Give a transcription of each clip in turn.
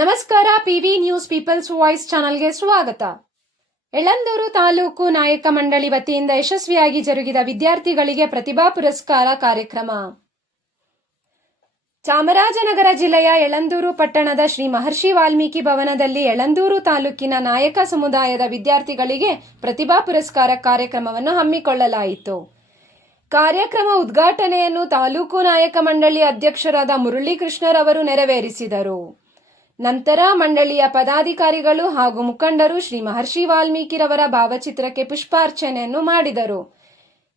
ನಮಸ್ಕಾರ, PV news people's voice ಚಾನಲ್ಗೆ ಸ್ವಾಗತ. ಎಳಂದೂರು ತಾಲೂಕು ನಾಯಕ ಮಂಡಳಿ ವತಿಯಿಂದ ಯಶಸ್ವಿಯಾಗಿ ಜರುಗಿದ ವಿದ್ಯಾರ್ಥಿಗಳಿಗೆ ಪ್ರತಿಭಾ ಪುರಸ್ಕಾರ ಕಾರ್ಯಕ್ರಮ. ಚಾಮರಾಜನಗರ ಜಿಲ್ಲೆಯ ಎಳಂದೂರು ಪಟ್ಟಣದ ಶ್ರೀ ಮಹರ್ಷಿ ವಾಲ್ಮೀಕಿ ಭವನದಲ್ಲಿ ಎಳಂದೂರು ತಾಲೂಕಿನ ನಾಯಕ ಸಮುದಾಯದ ವಿದ್ಯಾರ್ಥಿಗಳಿಗೆ ಪ್ರತಿಭಾ ಪುರಸ್ಕಾರ ಕಾರ್ಯಕ್ರಮವನ್ನು ಹಮ್ಮಿಕೊಳ್ಳಲಾಯಿತು. ಕಾರ್ಯಕ್ರಮ ಉದ್ಘಾಟನೆಯನ್ನು ತಾಲೂಕು ನಾಯಕ ಮಂಡಳಿ ಅಧ್ಯಕ್ಷರಾದ ಮುರಳೀಕೃಷ್ಣರವರು ನೆರವೇರಿಸಿದರು. ನಂತರ ಮಂಡಳಿಯ ಪದಾಧಿಕಾರಿಗಳು ಹಾಗೂ ಮುಖಂಡರು ಶ್ರೀ ಮಹರ್ಷಿ ವಾಲ್ಮೀಕಿರವರ ಭಾವಚಿತ್ರಕ್ಕೆ ಪುಷ್ಪಾರ್ಚನೆಯನ್ನು ಮಾಡಿದರು.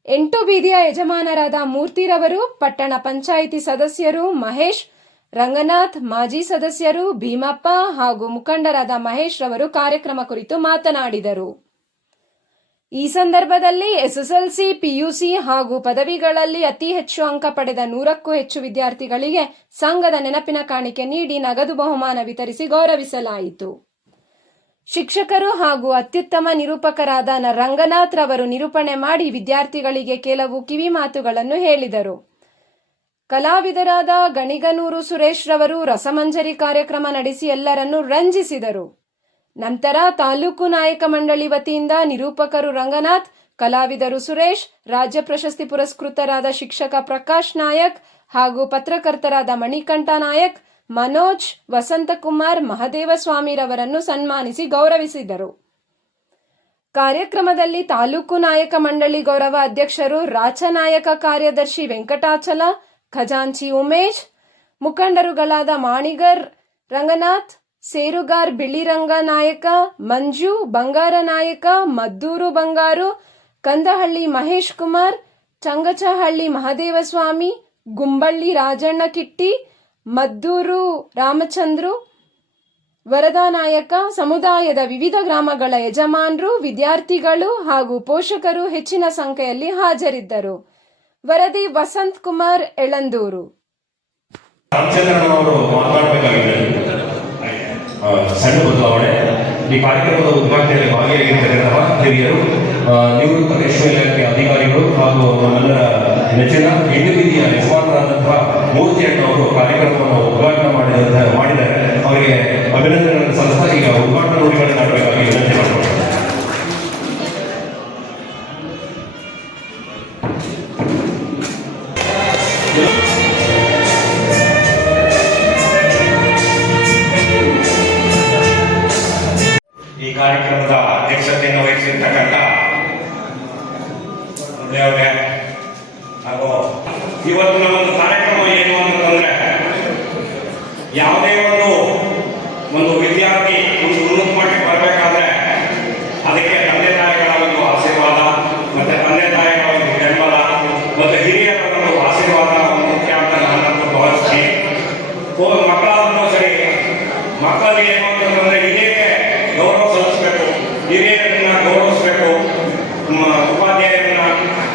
ಎಂಟು ಬೀದಿಯ ಯಜಮಾನರಾದ ಮೂರ್ತಿರವರು, ಪಟ್ಟಣ ಪಂಚಾಯಿತಿ ಸದಸ್ಯರು ಮಹೇಶ್, ರಂಗನಾಥ್, ಮಾಜಿ ಸದಸ್ಯರು ಭೀಮಪ್ಪ ಹಾಗೂ ಮುಖಂಡರಾದ ಮಹೇಶ್ ರವರು ಕಾರ್ಯಕ್ರಮ ಕುರಿತು ಮಾತನಾಡಿದರು. ಈ ಸಂದರ್ಭದಲ್ಲಿ ಎಸ್ಎಸ್ಎಲ್ಸಿ, ಪಿಯುಸಿ ಹಾಗೂ ಪದವಿಗಳಲ್ಲಿ ಅತಿ ಹೆಚ್ಚು ಅಂಕ ಪಡೆದ ನೂರಕ್ಕೂ ಹೆಚ್ಚು ವಿದ್ಯಾರ್ಥಿಗಳಿಗೆ ಸಂಘದ ನೆನಪಿನ ಕಾಣಿಕೆ ನೀಡಿ ನಗದು ಬಹುಮಾನ ವಿತರಿಸಿ ಗೌರವಿಸಲಾಯಿತು. ಶಿಕ್ಷಕರು ಹಾಗೂ ಅತ್ಯುತ್ತಮ ನಿರೂಪಕರಾದ ನ ರಂಗನಾಥ್ ರವರು ನಿರೂಪಣೆ ಮಾಡಿ ವಿದ್ಯಾರ್ಥಿಗಳಿಗೆ ಕೆಲವು ಕಿವಿ ಮಾತುಗಳನ್ನು ಹೇಳಿದರು. ಕಲಾವಿದರಾದ ಗಣಿಗನೂರು ಸುರೇಶ್ ರವರು ರಸಮಂಜರಿ ಕಾರ್ಯಕ್ರಮ ನಡೆಸಿ ಎಲ್ಲರನ್ನೂ ರಂಜಿಸಿದರು. ನಂತರ ತಾಲೂಕು ನಾಯಕ ಮಂಡಳಿ ವತಿಯಿಂದ ನಿರೂಪಕರು ರಂಗನಾಥ್, ಕಲಾವಿದರು ಸುರೇಶ್, ರಾಜ್ಯ ಪ್ರಶಸ್ತಿ ಪುರಸ್ಕೃತರಾದ ಶಿಕ್ಷಕ ಪ್ರಕಾಶ್ ನಾಯಕ್ ಹಾಗೂ ಪತ್ರಕರ್ತರಾದ ಮಣಿಕಂಠ ನಾಯಕ್, ಮನೋಜ್, ವಸಂತಕುಮಾರ್, ಮಹದೇವಸ್ವಾಮಿರವರನ್ನು ಸನ್ಮಾನಿಸಿ ಗೌರವಿಸಿದರು. ಕಾರ್ಯಕ್ರಮದಲ್ಲಿ ತಾಲೂಕು ನಾಯಕ ಮಂಡಳಿ ಗೌರವ ಅಧ್ಯಕ್ಷರು ರಾಚನಾಯಕ ಕಾರ್ಯದರ್ಶಿ ವೆಂಕಟಾಚಲ, ಖಜಾಂಚಿ ಉಮೇಶ್, ಮುಖಂಡರುಗಳಾದ ಮಾಣಿಗರ್, ರಂಗನಾಥ್ ಸೇರುಗಾರ್ ಬಿಳಿರಂಗ ನಾಯಕ, ಮಂಜು ಬಂಗಾರ ನಾಯಕ, ಮದ್ದೂರು ಬಂಗಾರು, ಕಂದಹಳ್ಳಿ ಮಹೇಶ್ ಕುಮಾರ್, ಚಂಗಚಹಳ್ಳಿ ಮಹದೇವಸ್ವಾಮಿ, ಗುಂಬಳ್ಳಿ ರಾಜಣ್ಣ ಕಿಟ್ಟಿ, ಮದ್ದೂರು ರಾಮಚಂದ್ರು, ವರದಾ ನಾಯಕ, ಸಮುದಾಯದ ವಿವಿಧ ಗ್ರಾಮಗಳ ಯಜಮಾನರು, ವಿದ್ಯಾರ್ಥಿಗಳು ಹಾಗೂ ಪೋಷಕರು ಹೆಚ್ಚಿನ ಸಂಖ್ಯೆಯಲ್ಲಿ ಹಾಜರಿದ್ದರು. ವರದಿ ವಸಂತ್ ಕುಮಾರ್, ಎಳಂದೂರು. ಸಣ್ಣ ಬದಲಾವಣೆ ಈ ಕಾರ್ಯಕ್ರಮದ ಉದ್ಘಾಟನೆಯಲ್ಲಿ ಭಾಗಿಯಾಗಿರ್ತಕ್ಕಂತಹ ಹಿರಿಯರು ನಿವೃತ್ತ ರೇಷ್ಮೆ ಇಲಾಖೆ ಅಧಿಕಾರಿಗಳು ಹಾಗೂ ನಮ್ಮೆಲ್ಲರ ಹಿರಿಯರನ್ನ ಗೌರವಿಸಬೇಕು ಉಪಾಧ್ಯಾಯರನ್ನ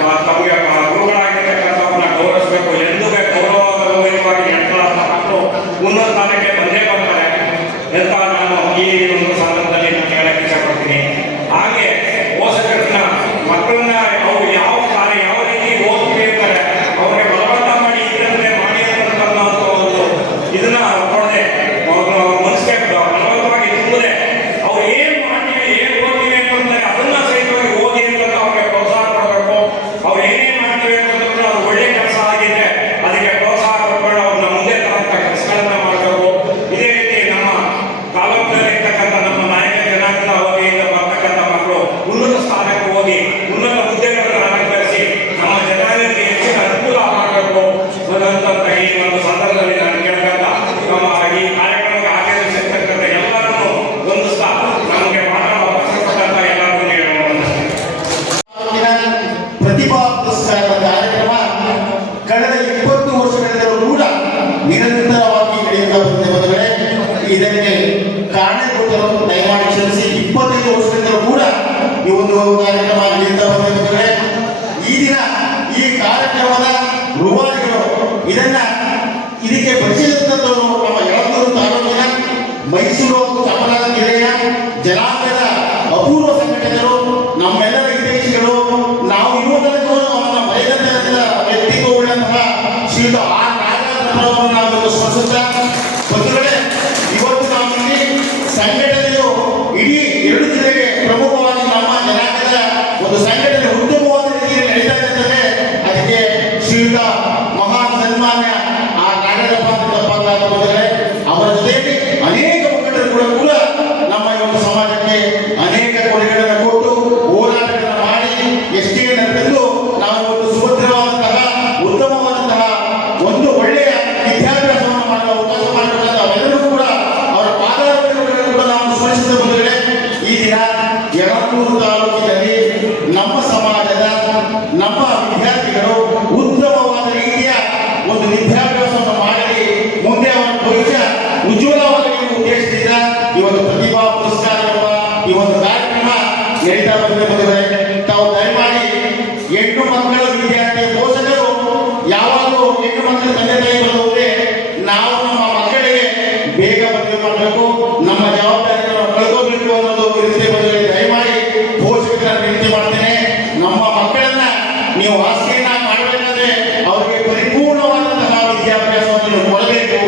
ಆ, ತಮಗೆ ಆ, ಗುರುಗಳಾಗಿರ್ತಕ್ಕಂಥವ್ರನ್ನ ಗೌರವಿಸಬೇಕು ಎಂದು ಗೌರವಯುತವಾಗಿ ನೆಟ್ಕೊಳ್ಳೋ ಮಕ್ಕಳು ಉನ್ನತ ಸ್ಥಾನಕ್ಕೆ ಬಂದೇ ಬರ್ತಾರೆ ಅಂತ ನಾನು ಈ ಒಂದು ಸಂದರ್ಭದಲ್ಲಿ ನಾನು ಹೇಳಕ್ಕೆ ಇಷ್ಟಪಡ್ತೀನಿ ಹಾಗೆ ಪೋಷಕರನ್ನ ಮಕ್ಕಳನ್ನ ಅವ್ರು ಯಾವ ಕಾರ್ಯ ಯಾವ ರೀತಿ ಓದ್ತಿರ್ತಾರೆ ಅವ್ರಿಗೆ ಬಲವಂತ ಮಾಡಿ ಇದರಂತೆ ಮಾಡಿ ಅಂತಕ್ಕಂಥ ಒಂದು ಇದನ್ನ ಕೊಡದೆ ಅವ್ರ ಮನಸ್ಸಿಗೆ ಬಲವಂತವಾಗಿ ತುಂಬದೆ ಅವ್ರು ಏನ್ ಮಾಡ್ತೀವಿ ಏನ್ ಓದ್ತೀವಿ ಅಂತಂದ್ರೆ ಅದನ್ನ ಸಹಿತವಾಗಿ ಓದಿ ಅಂತ ಅವ್ರಿಗೆ ಪ್ರೋತ್ಸಾಹ ಕೊಡಬೇಕು ಅವ್ರು ಏನೇನ್ ಮಾಡ್ತೀವಿ ಅಂತಂದ್ರೆ ಅದು ಒಳ್ಳೆ ಕೆಲಸ ಆಗಿದೆ ಅದಕ್ಕೆ ಪ್ರೋತ್ಸಾಹ ಕೊಟ್ಕೊಂಡು ಅವ್ರನ್ನ ಮುಂದೆ ತರಂತ ಕೆಲಸಗಳನ್ನ ಮಾಡಬೇಕು ಇದೇ ರೀತಿ ನಮ್ಮ ತಾಲೂಕಿನಲ್ಲಿ ಇರ್ತಕ್ಕಂಥ ನಮ್ಮ ನಾಯಕ ಜನಾಂಗದ ವತಿಯಿಂದ ಬರ್ತಕ್ಕಂಥ ಮಕ್ಕಳು ಉನ್ನತ ಸ್ಥಾನಕ್ಕೆ ಹೋಗಿ ಉನ್ನತ ಹುದ್ದೆಗಳನ್ನು ಅಲಂಕರಿಸಿ ನಮ್ಮ ಜನಾಂಗಕ್ಕೆ ಹೆಚ್ಚಿನ ಅನುಕೂಲ ಮಾಡಬೇಕು ಅನ್ನೋಂಥ ಈ ಒಂದು ಸಂದರ್ಭದಲ್ಲಿ ನಾನು ಕೇಳ್ಕೊಂತ ನಮ್ಮ ಈ ಕಾರ್ಯಕ್ರಮಕ್ಕೆ ಆಗಮಿಸಿರ್ತಕ್ಕಂಥ ಎಲ್ಲರನ್ನು ಹೊಂದಿಸ್ತಾ ನಮಗೆ ಮಾತಾಡೋ ಅವಕಾಶ ಕೊಟ್ಟಂತ ಎಲ್ಲರಿಗೂ ಹೇಳೋಣ ತಾಲೂಕಿನ ಪ್ರತಿಭಾ ಪುರಸ್ಕಾರದ ಕಾರ್ಯಕ್ರಮ ಕಳೆದ ಇಪ್ಪತ್ತು ವರ್ಷಗಳಿಂದಲೂ ಕೂಡ ನಿರಂತರವಾಗಿ ನಡೆಯುತ್ತಾ ಬಂದಿದೆ ಬಂಧುಗಳೇ ಇದಕ್ಕೆ ಕಾರಣೀಕೃತರು ದಯಮಾಡಿ ಕ್ಷಮಿಸಿ. ಇಪ್ಪತ್ತೈದು ವರ್ಷದಿಂದಲೂ ಕೂಡ ಈ ಒಂದು ಕಾರ್ಯಕ್ರಮ ನಡೆಯುತ್ತಾ ಬಂದಿರುತ್ತದೆ ಈ ದಿನ ಈ ಕಾರ್ಯಕ್ರಮದ ರುವಾರಿಗಳು ಇದನ್ನ ಇದಕ್ಕೆ ಪರಿಚಯಿಸಿದಂಥವರು ஒரு சங்க ಮದುವೆ ಮಾಡಬೇಕು ನಮ್ಮ ಜವಾಬ್ದಾರಿಯನ್ನು ಕಳ್ಕೋಬೇಕು ಅನ್ನೋದು ವಿನಂತಿ ಬಂದರೆ ದಯಮಾಡಿ ಪೋಷಕರ ವಿನಂತಿ ಮಾಡ್ತೇನೆ. ನಮ್ಮ ಮಕ್ಕಳನ್ನ ನೀವು ಆಸ್ತಿಯನ್ನ ಮಾಡಬೇಕಾದ್ರೆ ಅವರಿಗೆ ಪರಿಪೂರ್ಣವಾದಂತಹ ವಿದ್ಯಾಭ್ಯಾಸವನ್ನು ನೀವು ಕೊಡಬೇಕು.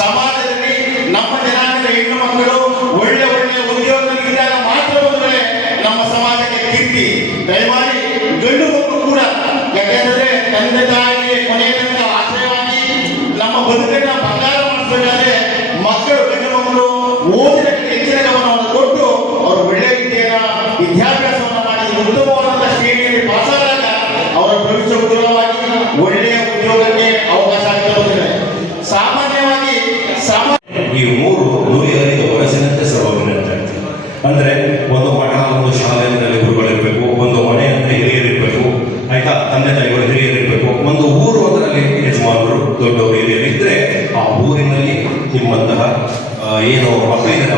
ಸಮಾಜದಲ್ಲಿ ನಮ್ಮ ಜನಾಂಗದ ಹೆಣ್ಣು ಮಕ್ಕಳು ಒಳ್ಳೆ ಒಳ್ಳೆ ಉದ್ಯೋಗದಲ್ಲಿದ್ದಾಗ ಮಾತ್ರ ಬಂದರೆ ನಮ್ಮ ಸಮಾಜಕ್ಕೆ ಕೀರ್ತಿ. ದಯಮಾಡಿ ಗಂಡು ಮಕ್ಕಳು ಕೂಡ, ಯಾಕೆಂದ್ರೆ ತಂದೆ ತಾಯಿಗೆ ಕೊನೆಯ ತನಕ ಆಶ್ರಯವಾಗಿ ನಮ್ಮ ಬದುಕನ್ನ ಬಂಗಾರ ಮಾಡಿಸಬೇಕಾದ್ರೆ ಅವರ ಒಳ್ಳೆಯ ಉದ್ಯೋಗಕ್ಕೆ ಅವಕಾಶ ಆಗ್ತಾ ಸಾಮಾನ್ಯವಾಗಿ ಸಾಮಾನ್ಯ ಈ ಮೂರು ನುಡಿಯರಿಗೆ ವಯಸ್ಸಿನಂತೆ ಸರ್ವಜ್ಞತೆ ಅಂದ್ರೆ ಒಂದು ಮಠ ಒಂದು ಶಾಲೆಯಲ್ಲಿ ಇರಬೇಕು ಒಂದು ಮನೆ ಅಂದ್ರೆ ಆಯ್ತಾ? ತಂದೆ ತಾಯಿಗಳು ಹಿರಿಯರಿರ್ಬೇಕು. ಒಂದು ಊರು ಅದರಲ್ಲಿ ಯಜಮಾನರು, ದೊಡ್ಡವರು ಹಿರಿಯರು ಇದ್ರೆ ಆ ಊರಿನಲ್ಲಿ ನಿಮ್ಮಂತಹ ಏನು ಮಕ್ಕಳಿದ್ದಾರೆ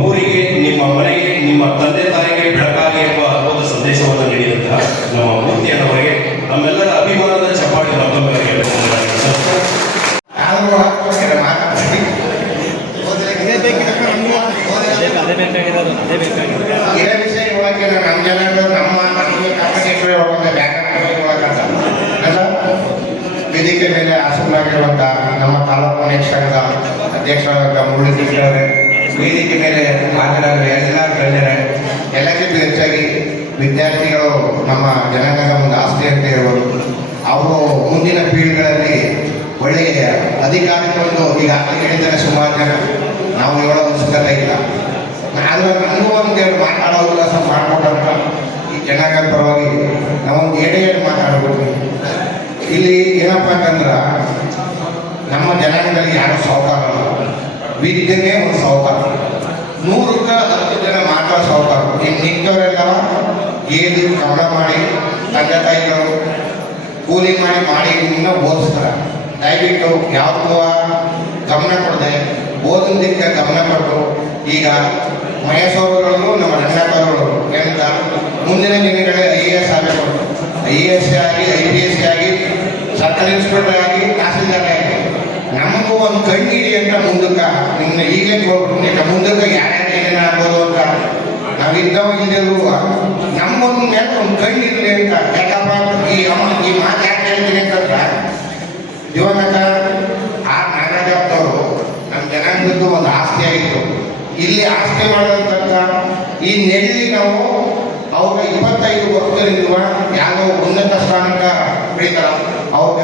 ಊರಿಗೆ, ನಿಮ್ಮ ಮನೆಗೆ, ನಿಮ್ಮ ತಂದೆ ತಾಯಿಗೆ ಬೆಳಕಾಗಿ ಎಂಬ ಅದ್ಭುತ ಸಂದೇಶವನ್ನು ನೀಡಿದಂತಹ ನಮ್ಮ ಮೂರ್ತಿಯನ್ನವರಿಗೆ ನಮ್ಮೆಲ್ಲರ ಅಭಿಮಾನದ ಚಪ್ಪಾಳಿ ಮತ್ತೊಮ್ಮೆ ವೇದಿಕೆ ಮೇಲೆ ಆಸೀನರಾಗಿರುವಂಥ ನಮ್ಮ ತಾಲೂಕು ಅಧ್ಯಕ್ಷರಾದ ಅಧ್ಯಕ್ಷರಾದ ಮುರಳೀಕೃಷ್ಣರೇ ವೇದಿಕೆ ಮೇಲೆ ಹಾಜರಾದ ಎಲ್ಲ ಗಣ್ಯರ ಎಲ್ಲಕ್ಕಿಂತ ಹೆಚ್ಚಾಗಿ ವಿದ್ಯಾರ್ಥಿಗಳು ನಮ್ಮ ಜನಾಂಗದ ಒಂದು ಆಸ್ತಿ ಅಂತ ಹೇಳ್ಬೋದು ಅವರು ಮುಂದಿನ ಪೀಳಿಗೆಗಳಲ್ಲಿ ಒಳ್ಳೆಯ ಅಧಿಕಾರಕ್ಕೆ ಒಂದು ಈಗ ಹೇಳಿದ್ದಾರೆ ಸುಮಾರು ಜನ. ನಾವು ಹೇಳೋ ಅವಶ್ಯಕತೆ ಇಲ್ಲ. ನಾನು ನನಗೂ ಎರಡು ಮಾತಾಡೋ ಉಲ್ಲಾಸ ಈ ಜನಾಂಗದ ಪರವಾಗಿ ನಾವೊಂದು ಏಡೆ ಏಡು ಮಾತಾಡ್ಬೋದು. ಇಲ್ಲಿ ಏನಪ್ಪ ಅಂತಂದ್ರೆ, ನಮ್ಮ ಜನಾಂಗದಲ್ಲಿ ಯಾರು ಸಾಹುಕಾರ ವಿದ್ಯೆನೇ ಒಂದು ಸಾವುಕಾರ. ನೂರಕ್ಕೆ ಹತ್ತು ಜನ ಮಾತ್ರ ಸಾವುಕಾರ. ಇನ್ನು ನಿಂತವರೆಲ್ಲ ಏದು ಕಮಲ ಮಾಡಿ, ತಂದೆ ತಾಯಿಗಳು ಕೂಲಿ ಮಾಡಿ ಮಾಡಿ ನಿಮ್ಮನ್ನ ಓದಿಸ್ತಾರೆ. ದಯವಿಟ್ಟು ಯಾವುದು ಗಮನ ಕೊಡದೆ ಓದಿದ್ದಕ್ಕೆ ಗಮನ ಕೊಟ್ಟು ಈಗ ಮಹೇಶ್ವರಗಳು ನಮ್ಮ ಅಣ್ಣಗಳು ಎಂತ ಮುಂದಿನ ದಿನಗಳಲ್ಲಿ ಐ ಎ ಎಸ್ ಆಗಬೇಕು. ಐ ಎ ಎಸ್ ಆಗಿ, ಐ ಪಿ ಎಸ್ ಆಗಿ ಸರ್ಕಲ್ ಇನ್ಸ್ಪೆಕ್ಟರ್ ಆಗಿ, ತಹಸೀಲ್ದಾರ್ ಆಗಿ. ನಮಗೂ ಒಂದು ಕಣ್ಣು ಇಡಿ ಅಂತ ಮುಂದಕ್ಕೆ. ನಿನ್ನ ಈಗ ತೋರ್ಬಿಟ್ಟು ಮುಂದಕ್ಕೆ ಯಾರ್ಯಾರು ಏನೇನು ಆಗ್ಬೋದು ಅಂತ. ನಾವು ಇದ್ದವ ಇಲ್ಲದಿರುವ ನಮ್ಮೊಂದು ಮೇಲೆ ಒಂದು ಕಣ್ಣು ಇರಲಿ ಅಂತ. ಯಾಕಪ್ಪ ಈ ಅಮ್ಮ ಈ ಮಾತು ಯಾಕೆ ಹೇಳ್ತೀನಿ ಅಂತಂದ್ರೆ, ದಿವಂಗತ, ಆ ನಾಗರಾಜಪ್ಪನವರು ನಮ್ಮ ಜನಾಂಗದ್ದು ಒಂದು ಆಸ್ತಿ ಆಗಿತ್ತು. ಇಲ್ಲಿ ಆಸ್ತಿ ಮಾಡಿದಂತ ಈ ನೆಲ್ಲಿ ನಾವು ಅವ್ರ ಇಪ್ಪತ್ತೈದು ವರ್ಷದಿಂದ ಯಾವುದೋ ಉನ್ನತ ಸ್ಥಾನಕ್ಕೆ ಬೆಳೀತಾರ. ಅವ್ರ